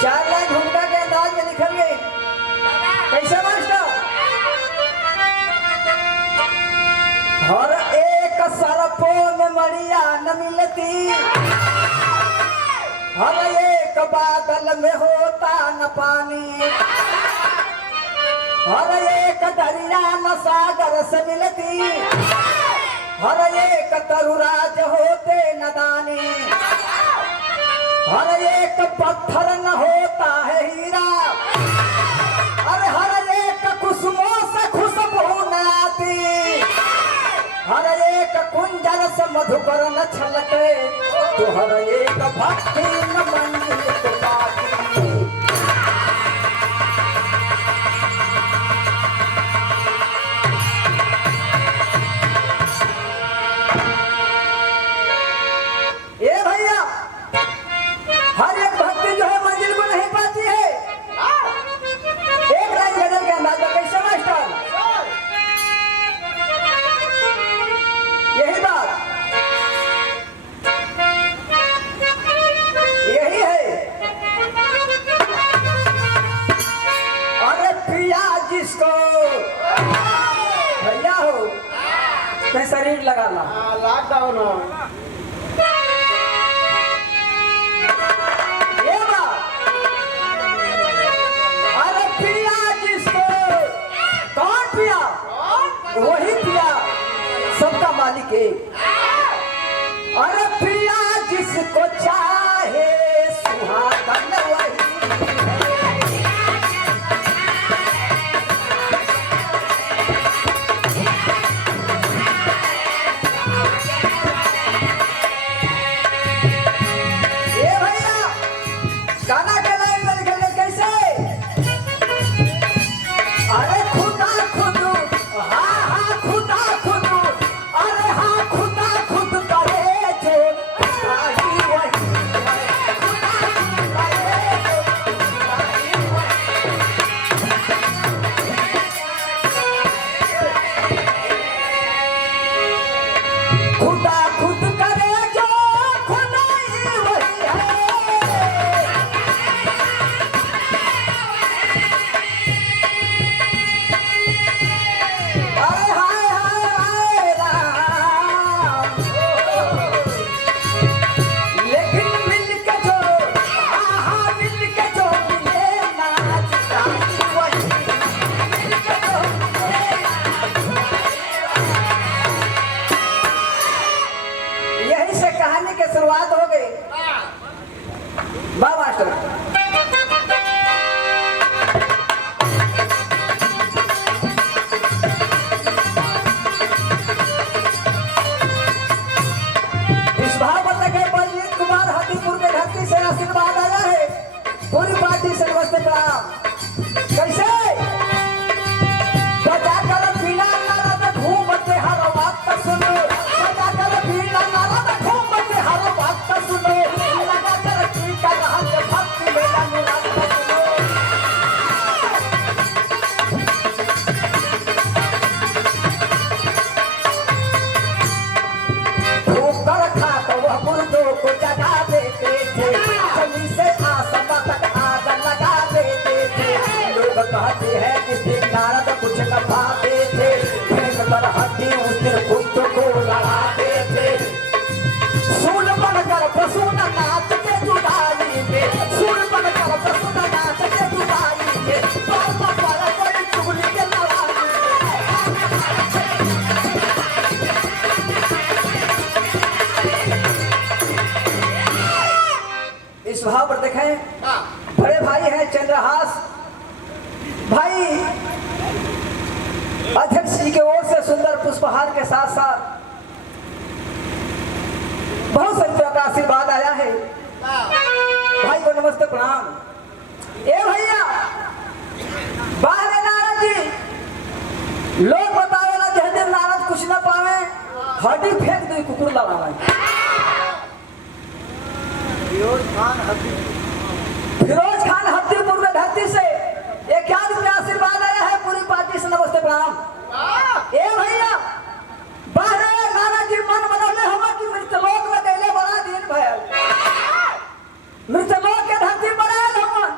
चार लाइन भूमिका के अंदाज में लिखल गई। कैसे मास्टर? हर एक सरपो में मरिया न मिलती, हर एक बादल में होता न पानी, हर एक दरिया न सागर से मिलती, हर एक तरुराज होते न दानी, हर एक पत्थर न होता है हीरा, अरे हर एक कुसुमों से खुशबू न आती, हर एक कुंजर से मधुकर न छलके, तो हर एक भक्ति न मंजिल पाती। ये भैया हर एक भक्ति जो है मंजिल को नहीं पाती है। एक लाइन गजल के अंदाज में कैसे मास्टर? यही बात यही है। अरे पिया जिसको भैया हो तो शरीर लगाना लॉकडाउन ये बात। अरे पिया जिसको, कौन पिया? वही पिया सबका मालिक है। अरे पिया जिसको चाहे सुहागन वही ये भैया गाना के लाइन में लिखल है कैसे? अरे खुदा खुदू, हाँ हाँ खुदा खुदू, अरे हाँ खुदा खुद करे जो खुदा ही वही है। खुदा खुद करे जो खुदा ही वही। खुदा खुद करे जो खुदा ही वही है। हाय हाय हाय हाय राम। लेकिन मिलके जो, हाँ हाँ मिलके जो मिले नाच गाती वही, मिलके जो मिले नाच गाती। यही से कहानी की शुरुआत हो गई। वाह मास्टर। इस भागवत के बलजीत कुमार हाथीपुर के धरती से आशीर्वाद आया है। पूरी पार्टी से नमस्ते प्रणाम। कैसे? बजा कर पीला नारद घूमते हर वक्त सुनो, बजा कर पीला नारद घूमते हर वक्त सुनो, लगा कर टीका रहत भक्ति मेरा निरंतर सुनो। ठोकर खा तो वह मुर्दों को जगा देते थे, जमी से आसमां तक आग लगा देते थे। लोग कहते हैं कि फिर नारद कुछ न पाते थे, फेंक कर हड्डी उस दिन खुद को लड़ाते थे। सूल बनकर पशु न नाच के जुदाई में, सूल बनकर पशु न नाच के जुदाई में, पर कोई चुगली के लड़ाई में। इस भाव पर देखें, बड़े भाई हैं चंद्रहास भाई, अध्यक्ष जी की ओर से सुंदर पुष्पहार के साथ साथ बहुत संख्या का आशीर्वाद आया है। भाई को नमस्ते प्रणाम। ए भैया बाहर है नारद जी, लोग बतावेला जह दिन नारद कुछ न पावे हड्डी फेंक दी कुकुर लड़ावे। फिरोज खान हफ्तीपुर में धरती से एक आशीर्वाद आया है। पूरी पार्टी से नमस्ते प्रणाम। ए भैया बाहर नाना जी मन बनौले हम कि मृतलोक में गए बड़ा दिन भयल, मृतलोक के धरती पर आयल हम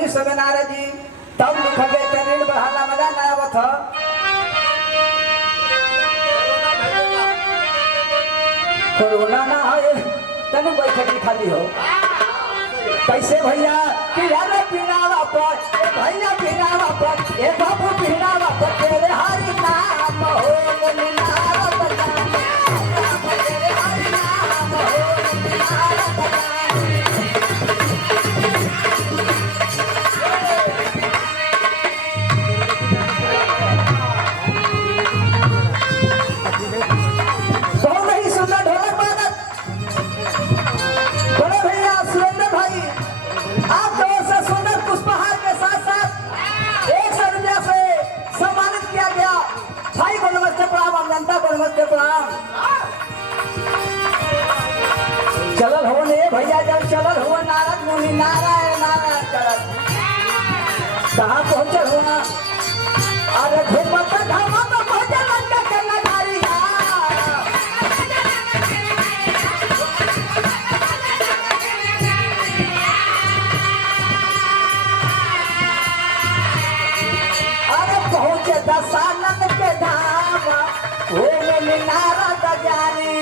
मुनि समय नारद जी तब लिखबे तेरे बढ़ाला मजा ना आवत ह कोरोना ना है तने बैठकी खाली हो कैसे भैया कि यार पीनावा पर ए भैया पीनावा पर ए बाबू पीनावा पर तेरे हरि नाम हो मुनि नारद जाने तेरे हरि नाम हो मुनि नारद जाने चलल हो ने भैया जब चलल हो नारद मुनि नारायण नारायण करत कहाँ पहुँचल हो ना अरे घूमत घामत पहुँचल लंका के नगरिया अरे पहुँचे दशानन के धाम हो मुनि नारद जाने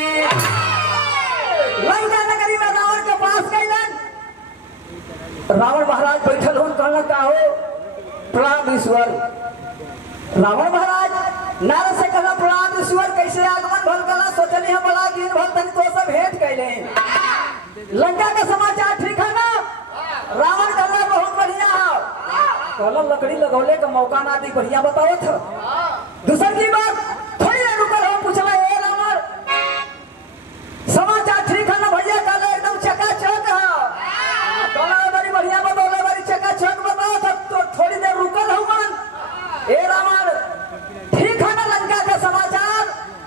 लंका नगरी में रावण के पास गइलन रावण महाराज बैठल होन कहला का हो प्रणाम ईश्वर रावण महाराज नारद से कहला प्रणाम ईश्वर कैसे आगमन भल कला सोचनी हम बड़ा दिन भल तनी तो सब भेंट कैले लंका का समाचार ठीक है ना रावण कहला बहुत बढ़िया हो कहला लकड़ी लगौले का मौका ना दी बढ़िया बताओ था दूसरी की बात थोड़ी देर रुकल हो पूछला ए रावण समाचार ठीक है ना भैया कहला एकदम चकाचक है कहला बड़ी बढ़िया बतौले बड़ी चकाचक बताओ तो थोड़ी देर रुकल हो मन ए रावण ठीक है ना लंका का समाचार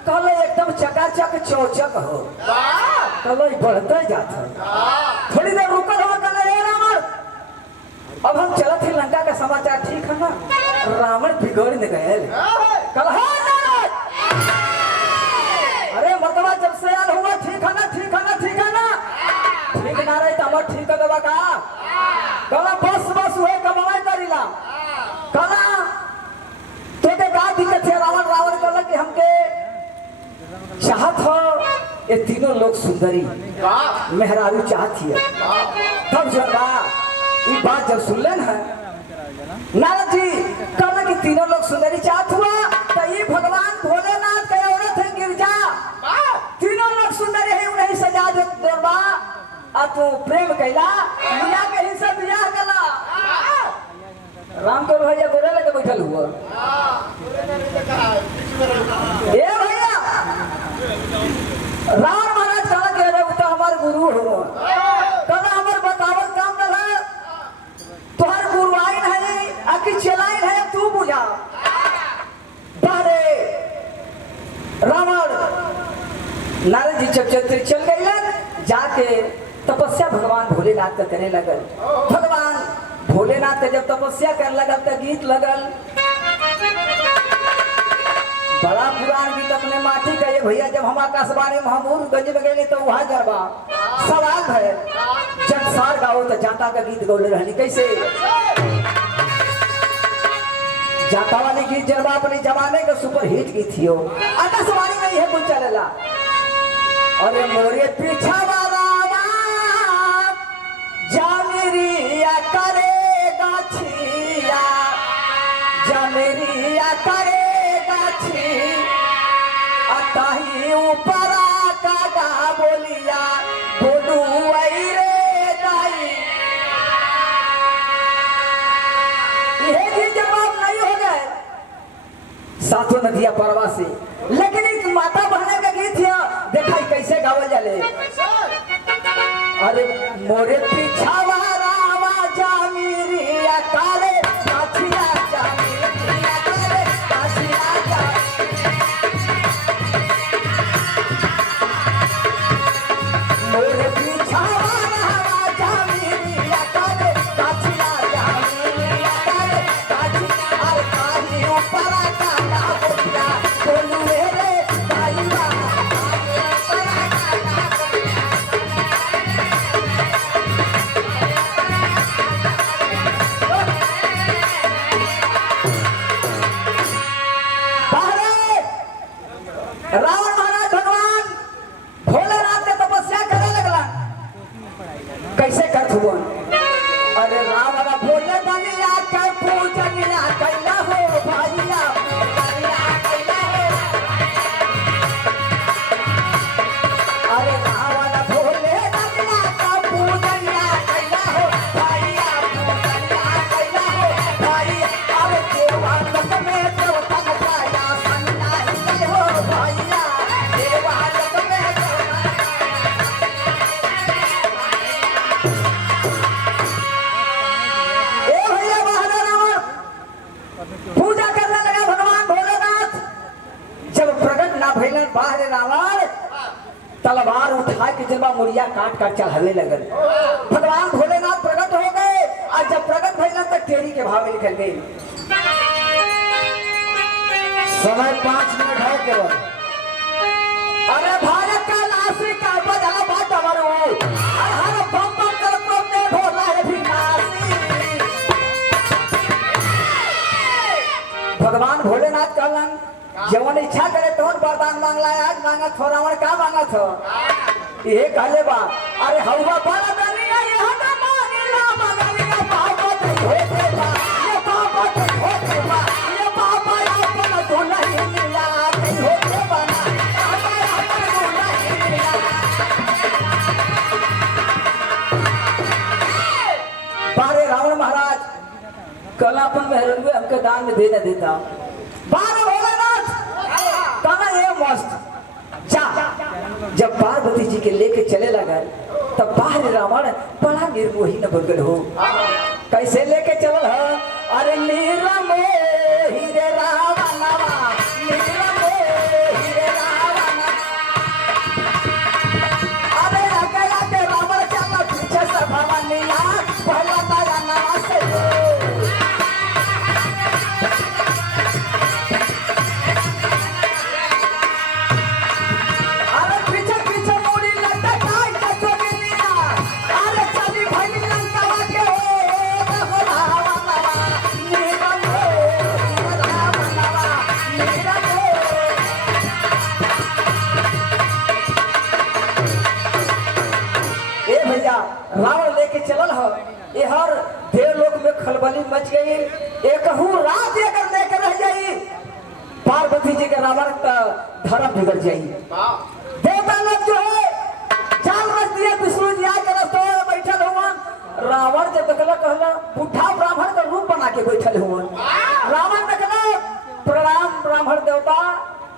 कहला एकदम चकाचक चौचक हो कहला बढ़ते जाता थोड़ी देर रुकल हो कहला ए रावण अब हम चलत ही लंका का समाचार ठीक है ना रावण बिगड़ न गए कहला हाँ नारद अरे मतवा जब से आल हुआ ठीक है ना ठीक है ना ठीक है ना ठीक ना रही तो हम ठीक कर देवा का कहला बस बस हुए कमाई करीला कहला तो के का दिक्कत है रावण रावण कहला कि हमके चाहत हो ये तीनों लोग सुंदरी मेहरारू चाहती है तब जब ये बात जब सुन लेन है नारद जी कहला कि तीनों लोग सुंदरी चाहत हुआ तो ये भगवान भोलेनाथ का औरत है गिरजा तीनों लोग सुंदरी है उन्हें सजा देवा आ तू प्रेम कैला मिया के ही सब बियाह कला राम को भैया गोरे लेके बैठल हुआ ए भैया राम महाराज कहला के रे तो हमार गुरु हो कहला हमर बतावल काम न है तोहर गुरु आइन है आकि चलाइन है तू बुझा बारे रावण नारद जी जब चल गए जाके तपस्या भगवान भोलेनाथ का करने लगल भगवान भोलेनाथ का जब तपस्या कर लगल तो गीत लगल बड़ा पुरान गीत अपने माटी का ये भैया जब हम आकाशवाणी महमूदगंज में गए तो वहां गरबा सवाल है जब सार गाओ तो जाता का गीत गौले रहनी कैसे जाता वाली गीत जब अपने जमाने का सुपर हिट गीत थी आकाशवाणी में यह कुछ चलेला अरे मोरे पीछा वाला जामेरिया करेगा छिया जामेरिया करेगा छी अताही ऊपर का गा बोलिया बोलू आई रे दाई ये भी जवाब नहीं हो गए सातों नदिया परवा से लेकिन एक माता बहने का गीत है देखा कैसे गावल जाले अरे मोरे पीछा वाला जामिरिया काले काछिया जामिरिया काले काछिया मोरे पीछा वाला जामिरिया काले काछिया जामिरिया काले काछिया अरे काली ऊपर का ना बोलिया बोलू रे दाईवा पूजा करने लगा भगवान भोलेनाथ। जब प्रकट ना भइलन बाहर रावण तलवार उठा के जब मुड़िया काट काट चढ़ावे लगल। भगवान भोलेनाथ प्रकट हो गए और जब प्रकट भइलन तक टेढ़ी के भाव में निकल गई। समय 5 मिनट है केवल। अरे भारत का नासिक का बजा बात हमारो हर बम बम कर में भोला है भी नासी। भगवान भोलेनाथ कहलन जवन इच्छा करे तोन वरदान मांगला। आज मांगा थो रावण का मांगा थो ये कहले बा अरे हवा बड़ा दनिया ये हटा मांगला मांगलिया पापत होते बा ये पापत होते बा ये पापा अपन तो नहीं मिला नहीं होते बा बारे रावण महाराज कल अपन मेहरन में हमके दान में देना देता। बारे भोलेनाथ कहना ये मस्त जा। जब पार्वती जी के लेके चले लगा तब बाहर रावण बड़ा निर्मोही न बन गल हो। कैसे लेके चलल है अरे निर्मोही रे रावणवा निर्मोही रे रावण। अरे अकेला के रावण चला पीछे से भवानिया भला तारा नाम से रावण लेके चलल हो। ये हर देर लोक में खलबली मच गई। एक रात अगर लेकर रह जाई पार्वती जी के रावण का धर्म बिगड़ जाई। देवता लोग जो है चाल रख दिया विष्णु जी आके रस्तों में बैठल हुआ। रावण जब देखला कहला बुढ़ा ब्राह्मण का रूप बना के बैठल हुआ। रावण देखला प्रणाम ब्राह्मण देवता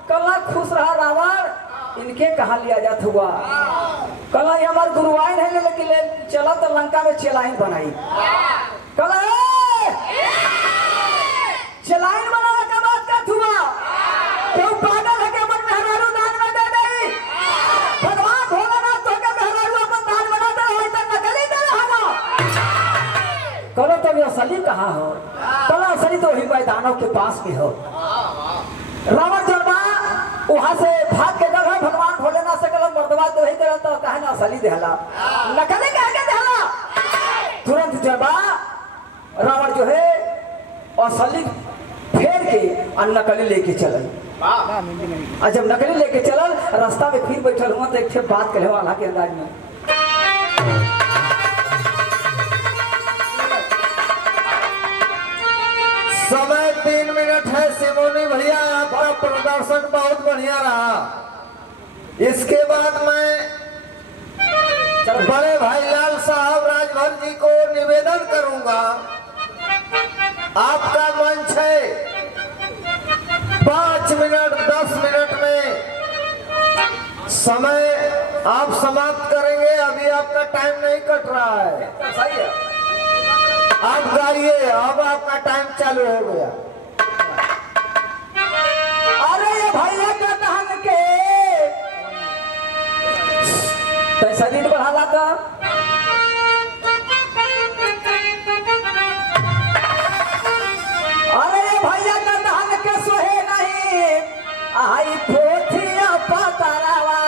कहला खुश रहा रावण इनके कहा लिया जात हुआ। कला हमार गुरुवाइन है लेकिन चला तो लंका में चलाइन बनाई। कला चलाइन बनाने का बात का हुआ क्यों पागल है के मन में हजारों दान में दे दे। भगवान भोलेनाथ तो के हजारों अपन दान बना दे हो तो नकली दे हवा। कलो तो ये असली कहाँ हो। कला असली तो वही मैदानों के पास में हो। रावण जब वहां से भाग के गल भगवान भोलेनाथ से कल मर्दवा तो ही करता कहे ना असली देहला नकली कह के देहला। तुरंत जब रावण जो है असली फेर के और नकली लेके चलल। और जब नकली लेके चलल रास्ता में फिर बैठल हुआ तो एक बात कहे वाला के अंदाज में समय 3 मिनट है। सिमोनी भैया आपका प्रदर्शन बहुत बढ़िया रहा। इसके बाद मैं बड़े भाई लाल साहब राजभर जी को निवेदन करूंगा आपका मंच है 5 मिनट 10 मिनट में समय आप समाप्त करेंगे। अभी आपका टाइम नहीं कट रहा है। आप गाइए अब आपका टाइम चालू हो गया। अरे ये भैया का दहन के पैसा लीड बढ़ाला था। अरे ये भैया का दहन के सोहे नहीं आई पोथिया पतरावा।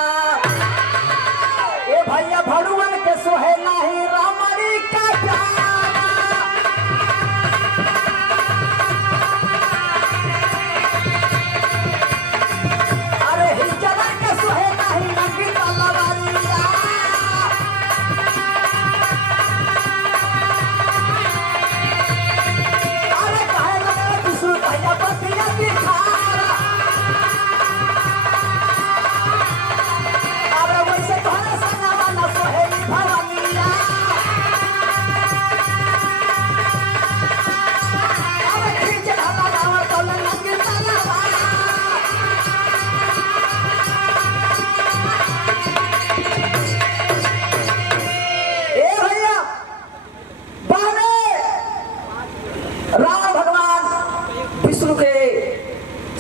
ये भैया भड़ुवन के सोहे नहीं रामरी का प्यारा।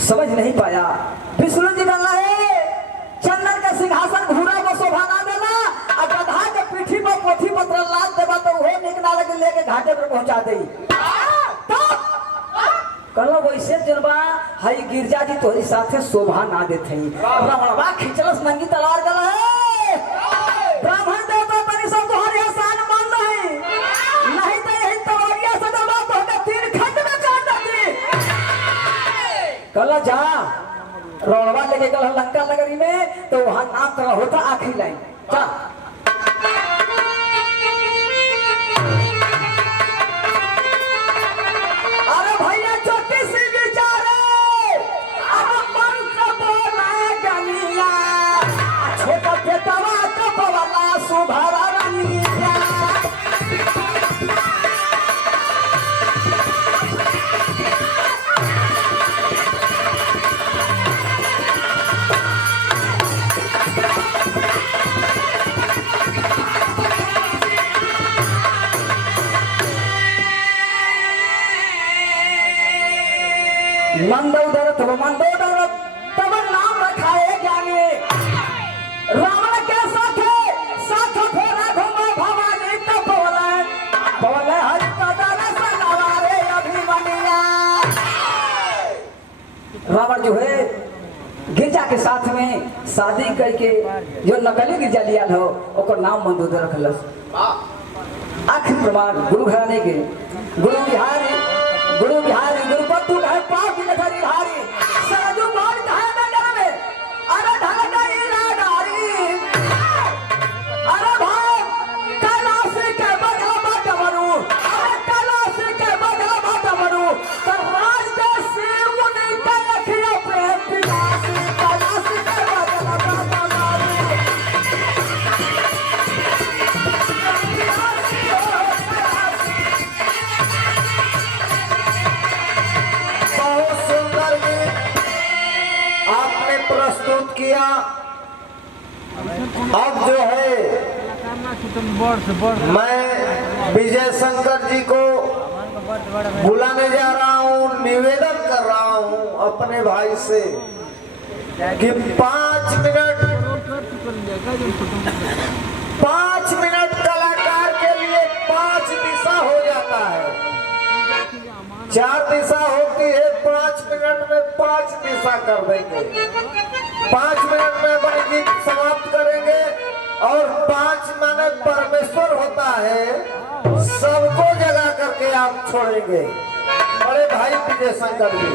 समझ नहीं पाया। विष्णु जी कहना है चंदन का सिंहासन घूरा वो शोभा ना देना, और गधा के पीठी पर पोथी पत्र लाद देवा तो वो निकला लगे लेके घाटे पर पहुंचा दे। कहलो वैसे जनबा हई गिरजा जी तोहरी साथे शोभा ना देते ब्राह्मणवा खिंचलस नंगी तलवार गल है। ब्राह्मण देवता तनी सब तोहरी आसान मान नहीं तो यही तलवारिया से जनबा तो के तीन खंड में काट देती। कहला जा रोणवा लेके गल लंका नगरी में तो वहां नाम तेरा होता आखिरी लाइन जा। मंदोदर तब नाम रखा है ज्ञानी। रावण के साथ फेरा घूमा भवानी तो बोले हरि सवारे अभिमन्या। रावण जो है गिरजा के साथ में शादी करके जो नकली गिरजा लिया हो ओकर नाम मंदोदर रखलस। आखिरी प्रमाण गुरु घराने के गुरु बिहारी गुरुपत्तु कहे पाप की कथरी हारी सरजू बोल कहे नगर में अरे ढलगई लाडारी। अरे भाई कैलाश के बगल बाट मरू, अरे कैलाश के बगल बाट मरू तो राज के शिव मुनि के लखिया प्रेम पिलासी कैलाश के बगल बाट मरू। आपने प्रस्तुत किया। अब जो है मैं विजय शंकर जी को बुलाने जा रहा हूँ, निवेदन कर रहा हूँ अपने भाई से कि 5 मिनट कलाकार के लिए 5 दिशा हो जाता है। 4 दिशा होती है, 5 मिनट में 5 दिशा कर देंगे। 5 मिनट में अपने गीत समाप्त करेंगे और 5 माने परमेश्वर होता है, सबको जगा करके आप छोड़ेंगे। बड़े भाई विजय शंकर जी।